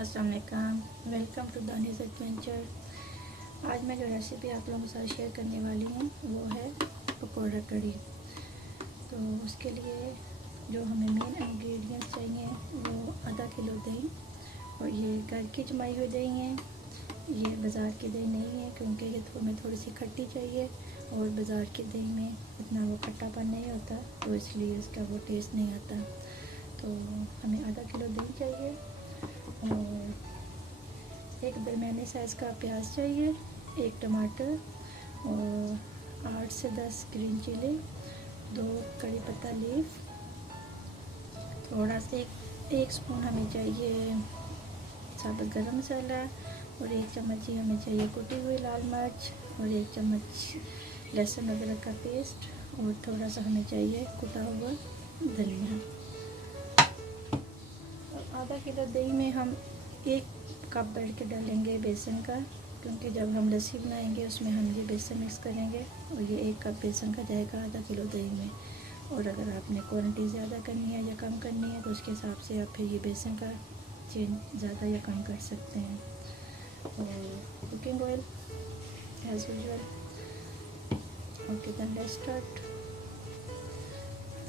अस्सलाम वालेकुम, welcome to Danish adventure. आज मैं जो रेसिपी आप लोगों के साथ शेयर करने वाली हूँ वो है पकौड़ा कड़ी। तो उसके लिए जो हमें मेन इंग्रेडिएंट्स चाहिए वो आधा किलो दही, और ये घर की जमाई हुई दही है, ये बाज़ार की दही नहीं है क्योंकि ये हमें थोड़ी सी खट्टी चाहिए और बाज़ार की दही में इतना वो खट्टापन नहीं होता, तो इसलिए इसका वो टेस्ट नहीं आता। तो हमें आधा किलो दही चाहिए और एक दरमियाने साइज़ का प्याज चाहिए, एक टमाटर और 8 से 10 ग्रीन चिली, 2 कड़ी पत्ता लीफ, थोड़ा सा एक स्पून हमें चाहिए साबुत गरम मसाला, और 1 चम्मच ही हमें चाहिए कुटी हुई लाल मिर्च, और 1 चम्मच लहसुन अदरक का पेस्ट, और थोड़ा सा हमें चाहिए कुटा हुआ धनिया। आधा किलो दही में हम 1 कप भर के डालेंगे बेसन का, क्योंकि जब हम लस्सी बनाएंगे उसमें हम ये बेसन मिक्स करेंगे, और ये 1 कप बेसन का जाएगा आधा किलो दही में। और अगर आपने क्वांटिटी ज़्यादा करनी है या कम करनी है तो उसके हिसाब से आप फिर ये बेसन का चेंज ज़्यादा या कम कर सकते हैं। और cooking oil as usual. Okay, then let's start.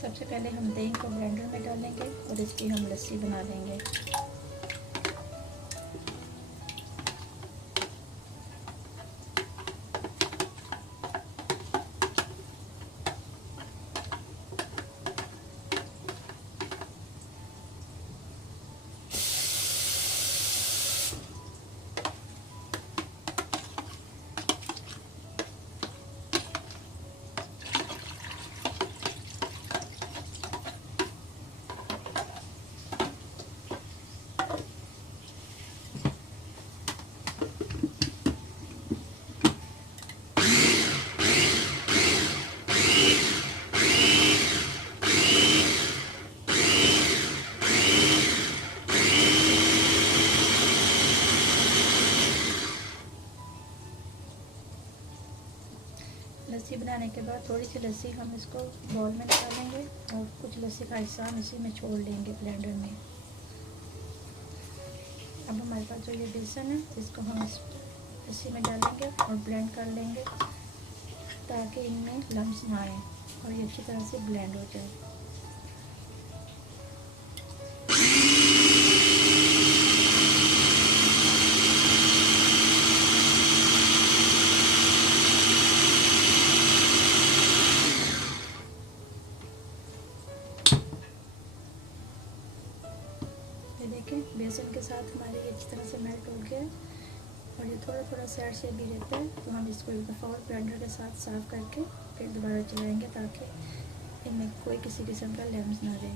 सबसे पहले हम दही को ब्लेंडर में डालेंगे और इसकी हम लस्सी बना लेंगे। लस्सी बनाने के बाद थोड़ी सी लस्सी हम इसको बाउल में निकालेंगे और कुछ लस्सी का हिस्सा हम इसी में छोड़ लेंगे ब्लेंडर में। अब हमारे पास जो ये बेसन है इसको हम इस लस्सी में डालेंगे और ब्लेंड कर लेंगे ताकि इनमें लम्स ना आए और ये अच्छी तरह से ब्लेंड हो जाए। ये देखें, बेसन के साथ हमारी अच्छी तरह से मेल्ट हो गया और ये थोड़ा थोड़ा साइड से भी रहता है, तो हम इसको एक दफ़ा और ब्लेंडर के साथ साफ़ करके फिर दोबारा चलाएंगे ताकि इनमें कोई किसी किस्म का लम्स ना रहे।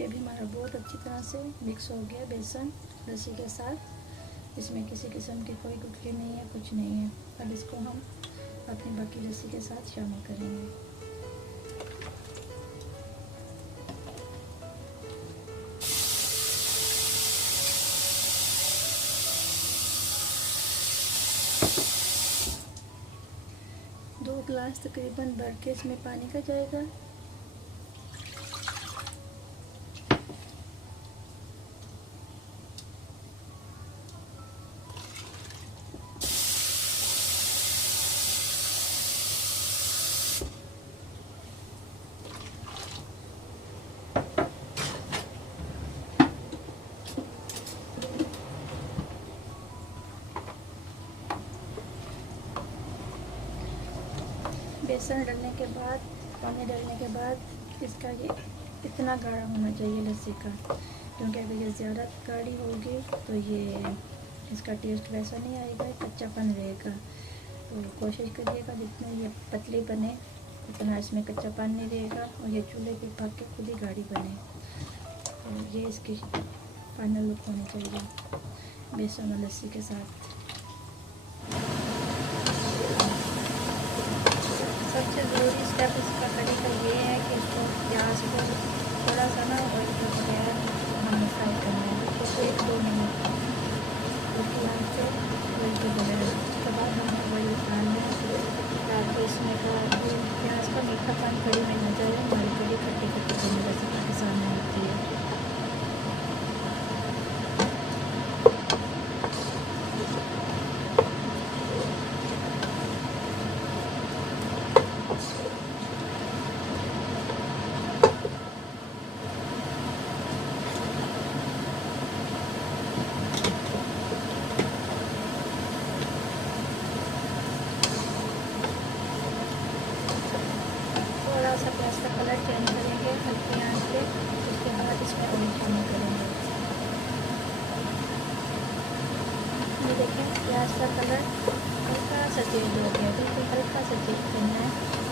ये भी हमारा बहुत अच्छी तरह से मिक्स हो गया बेसन लस्सी के साथ, इसमें किसी किस्म की कोई गुठली नहीं है, कुछ नहीं है। अब इसको हम अपनी बाकी लस्सी के साथ शामिल करेंगे। दो गिलास तकरीबन भर के इसमें पानी का जाएगा। बेसन डालने के बाद, पानी डालने के बाद इसका ये इतना गाढ़ा होना चाहिए लस्सी का, क्योंकि अगर ये ज़्यादा गाढ़ी होगी तो ये इसका टेस्ट वैसा नहीं आएगा, कच्चापन रहेगा। तो कोशिश करिएगा जितना ये पतली बने उतना इसमें कच्चापन नहीं रहेगा और ये चूल्हे पे पक के खुद ही गाढ़ी बने। तो ये इसकी फाइनल लुक होनी चाहिए बेसन और लस्सी के साथ। सबसे ज़रूरी स्टेप इसका कड़ी का ये है कि इसको प्याज को थोड़ा सा ना ऑयल के बगैर हमें फ्राई करना है, तो 1-2 मिनट उसकी आँच से ऑयल के बगैर। उसके बाद हमें ऑयल डालना है ताकि इसमें का प्याज का मीठापन कड़ी में न जाए, हमारी कड़ी खट्टी खट्टी बनी रेसिपी के सामने होती है। इसका कलर हल्का सा चेंज हो गया, बिल्कुल हल्का सा चेंज करना है।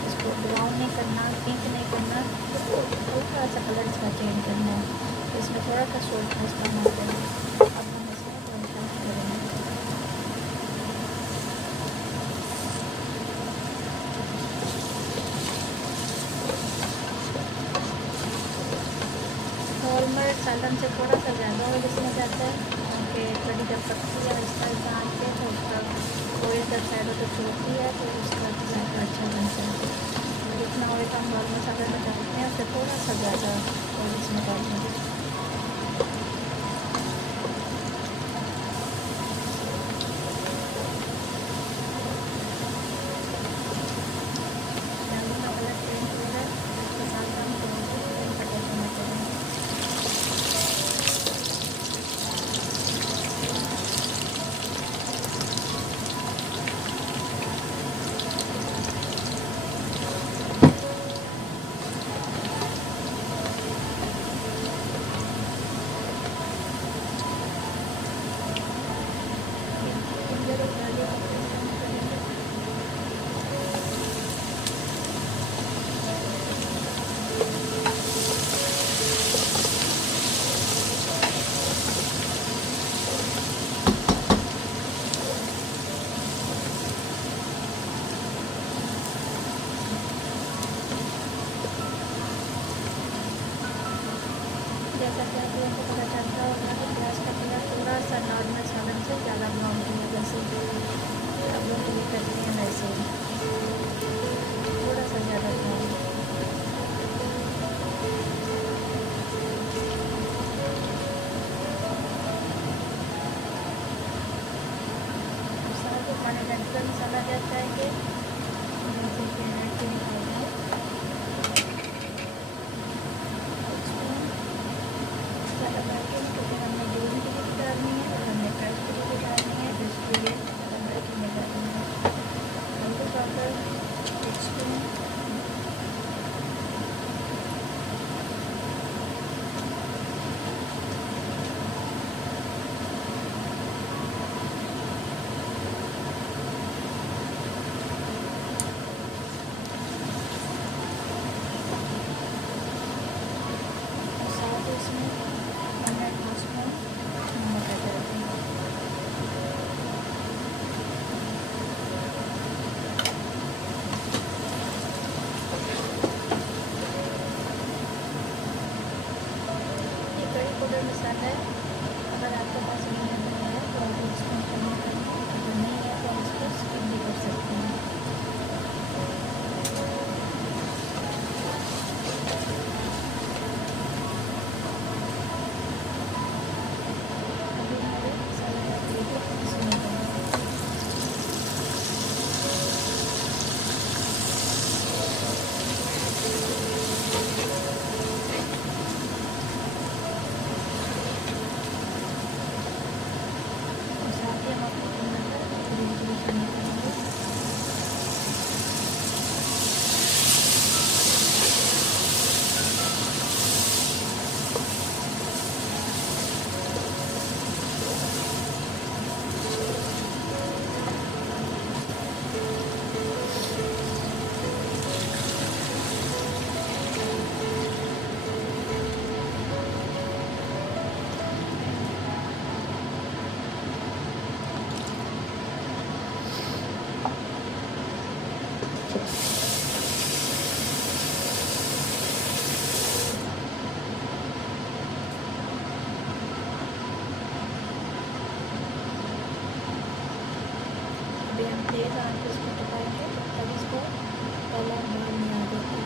इसको ब्राउन नहीं करना, पिंक नहीं करना, इसको हल्का सा कलर इसका चेंज करना है। तो इसमें थोड़ा सा सोल्ट का इस्तेमाल करेंगे। अब हम इसमें कॉन्ट्रास्ट करेंगे। हॉलमार्क सालन से थोड़ा सा ज़्यादा ऑयल इसमें जाता है, क्योंकि कड़ी जब पकती है इस तरह से आँच के तो उसका ऑयल जब साइडों पर छोड़ती है तो उसका जायका अच्छा बनता है। और जितना ऑयल हम नॉर्मल सालन में डालते हैं उससे थोड़ा सा ज़्यादा ऑयल इसमें डालेंगे। जैसा कि आप लोगों को पता चलता होगा कि प्याज का कलर थोड़ा सा नॉर्मल सालन से ज़्यादा ब्राउन होगा, जैसे आप लोग ये करते हैं वैसे थोड़ा सा ज़्यादा ब्राउन। साथ ही खाने का एक्स्ट्रा मसाला डल जाएंगे, जैसे कि रेड चिली पाउडर, क्योंकि हमने ग्रीन चिली भी डालनी है और हमने रेड चिली भी डालनी है, जिसके लिए कलर की में डालनी है। हल्दी पाउडर 1 स्पून, साथ ही इसमें 1 स्पून नमक ऐड करेंगे। ये कड़ी पाउडर मसाला है, अगर आपके पास अवेलेबल है तो आप इसको इस्तेमाल करें, अगर नहीं है तो आप इसको स्किप भी कर सकते हैं। अभी हमारे मसाला ऐड करके इसमें डालेंगे। और साथ ही हम अपने टमाटर ग्रीन चिली शामिल करेंगे। अभी हम तेज़ आंच पे इसको पकाएंगे जब तक इसको कलर बाहर नहीं आ जाता।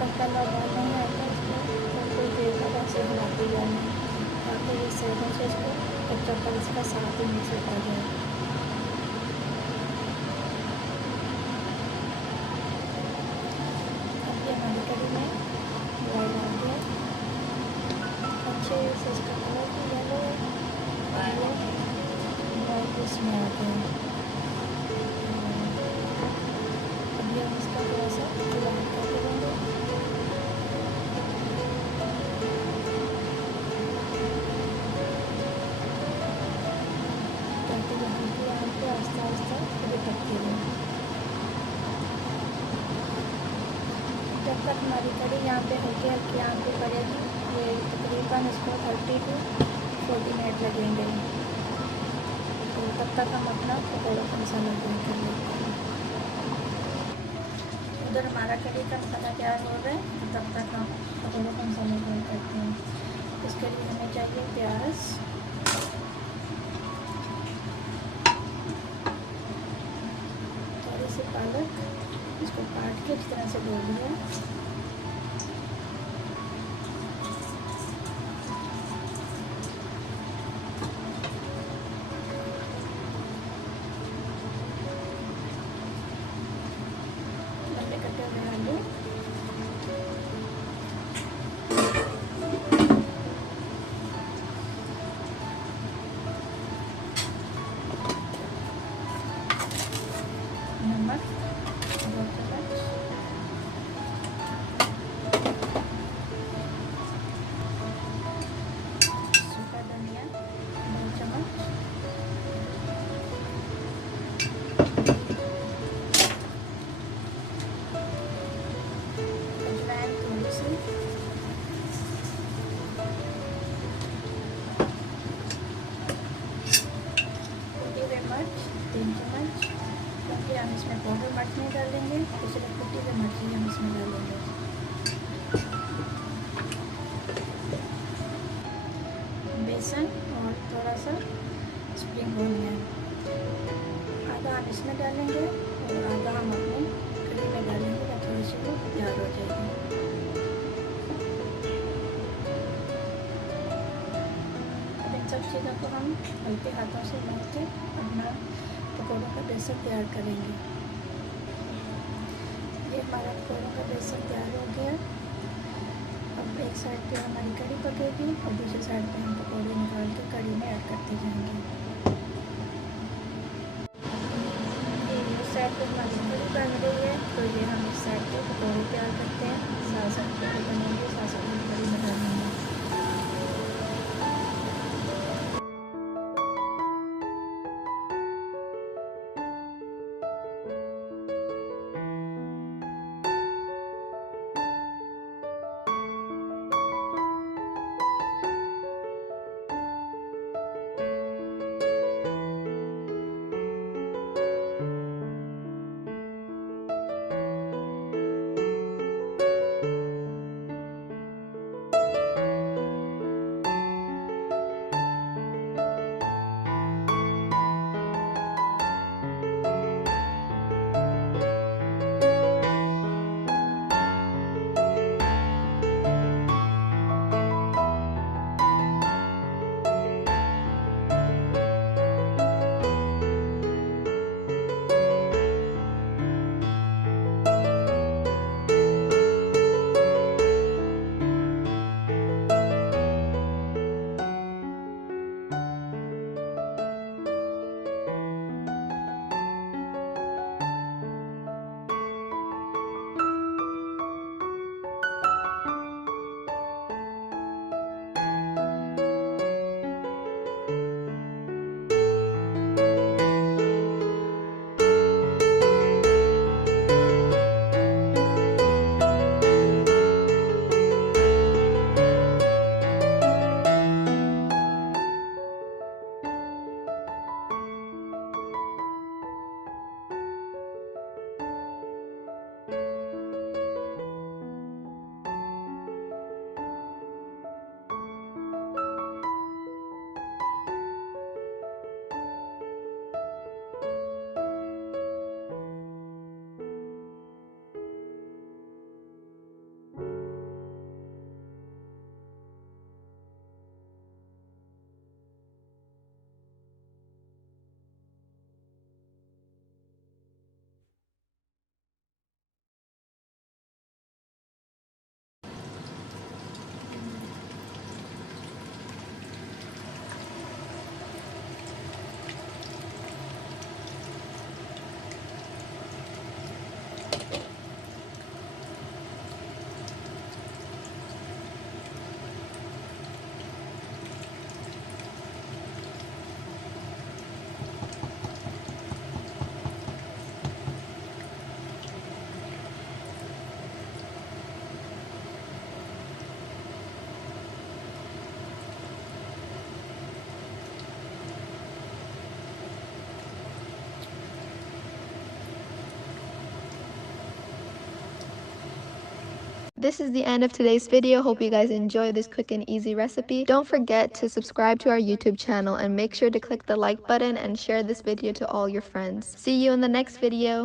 तक कलर नहीं आता इसमें तो कोई देर तक ऐसे हिलाते जाना ताकि ये सही से इसको कच्चा पन इसका साथ ही मिक्स होता जाए। अब ये हमारी कढ़ी में बॉयल आ गया, अच्छे से इसका कलर भी येलो बॉयल इसमें आ गया। अभी हम इसका थोड़ा सा चूल्हा हल्का करेंगे। ताकि जो हल्की आँच पे आहिस्ता आहिस्ता कढ़ी पकती रहे। जब तक हमारी कढ़ी यहाँ पे हल्की हल्की आँच पे पड़ेगी, ये तकरीबन इसको 30 to 40 मिनट लगेंगे। तो तब तक हम अपना पकौड़ा का मसाला तैयार कर लेते हैं। उधर हमारा कढ़ी का मसाला तैयार हो रहा है, तो तब तक हम पकौड़ों का मसाला तैयार करते हैं। इसके लिए हमें चाहिए प्याज, थोड़ी सी पालक, इसको काट के इस तरह से धो लिया, लंबे कटे हुए आलू, नमक 2 चम्मच, सूखा धनिया 2 चम्मच, अजवाइन थोड़ी सी, कुटी हुई मिर्च 3 चम्मच, क्योंकि हम इसमें पाउडर मिर्च नहीं डालेंगे, इसलिए कुटी हुई मिर्च ही हम इसमें डालेंगे। बेसन और थोड़ा सा स्प्रिंग ओनियन, आधा हम इसमें डालेंगे और आधा हम अपनी कढ़ी में डालेंगे या थोड़ी सी वो तैयार हो जाएगी। अब इन सब चीज़ों को हम हल्के हाथों से मिल के अपना पकौड़ों का बेसन तैयार करेंगे। ये हमारा पकौड़ों का बेसन तैयार हो गया। अब एक साइड पे हमारी कढ़ी पकेगी और दूसरी साइड पे हम पकौड़े निकाल के कढ़ी में ऐड करते जाएंगे। इस साइड पे हमारी कढ़ी बन रही है, तो ये हम इस साइड पे पकौड़े तैयार करते हैं। साथ साथ कढ़ी बनेंगे, साथ साथ कढ़ी में डालेंगे। This is the end of today's video. Hope you guys enjoy this quick and easy recipe. Don't forget to subscribe to our YouTube channel and make sure to click the like button and share this video to all your friends. See you in the next video.